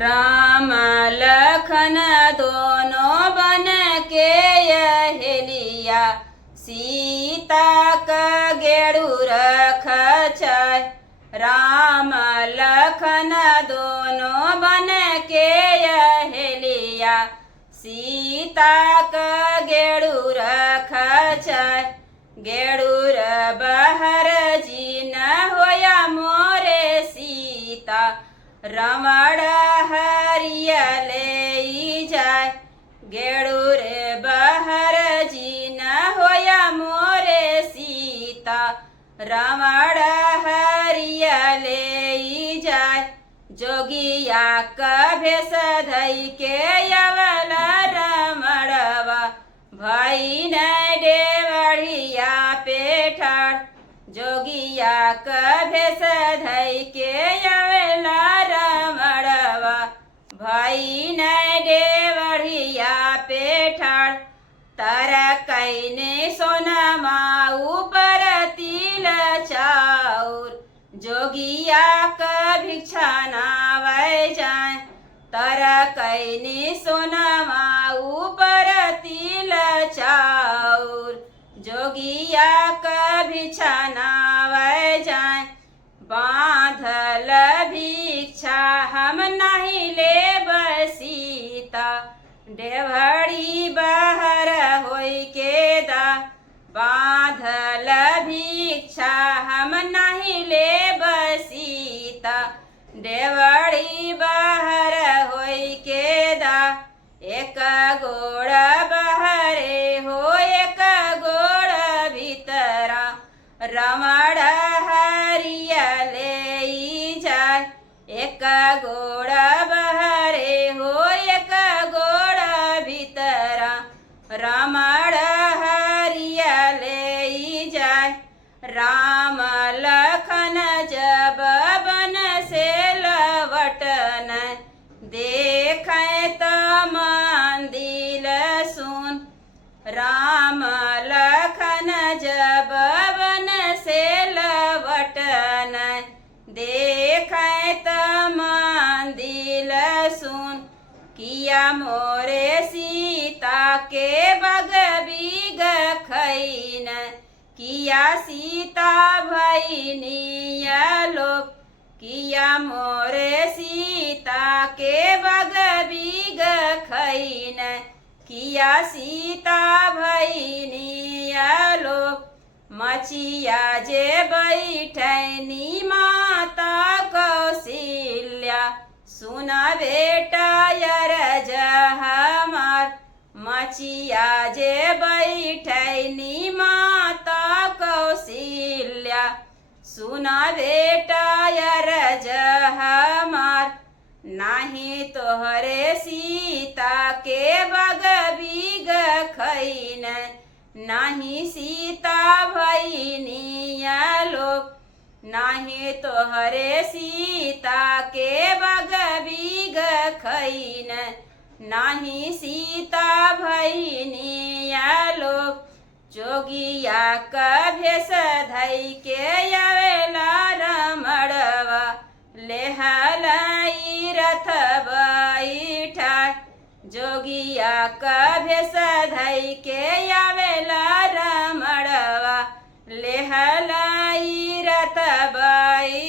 राम लखन दोनों बन के यहेलिया सीता का गेड़ू रख चाय। राम लखन दोनों बन के यहेलिया सीता का गेड़ू रख चाय। गेड़ूर बहर जी न होया मोरे सीता रमण हरिया ले जाय। गेड़ूर बहर जी न होया मोरे सीता रमण हरिया ले जाय। जोगिया कभेश धई के अवल रमणवा भाई न देवड़िया पेठाड़। जोगिया कभेश धई के अवला रमणवा भाई न देवड़िया पेठाड़। तर कैने सोनमा ऊपर तिल चाउर जोगिया का भिक्षा नावै जाए। तर कैने सोनमा ऊपर तिल चाउर जोगिया का भिक्षा नावै जाए। बांधल भिक्षा हम नहीं ले बसीता देवड़ी बहर होई के दा। बांधल भिक्षा हम नहीं ले बसीता देवड़ी बहर होई के दा। एक गोड़ बहरे हो एक गोड़ भीतरा रमण हरिया ले जाय। एक गोड़ बहरे हो एक गोड़ भीतरा रमण हरिया ले जाय। राम लखन जब बन से लवटन देखे त मंदिर सुन। राम लखन जब बन से लवटन देखे त मंदिर सुन। किया मोरे सीता के बग बीग खैन किया सीता भैनिया लोक। किया मोरे सीता के बग बीग खैन किया सीता भैनिया लोक। मचिया जे बैठनी माता कौशल्या सुना बेटा यरज हमार। मचिया जे बैठनी माता कौशल्या सुना बेटा यरज हमार। नाही तोहरे सीता के बग बीग खैन नाही सीता भैनिया लोक। नाही तोहरे सीता के बग बीग खैन नाही सीता भैनिया लोक। जोगिया कभेश धई के अवेला रमणवा लेहलाई रथ बैठा। जोगिया कभेश धई के अवेला रमणवा लेहलाई रथ बैठा।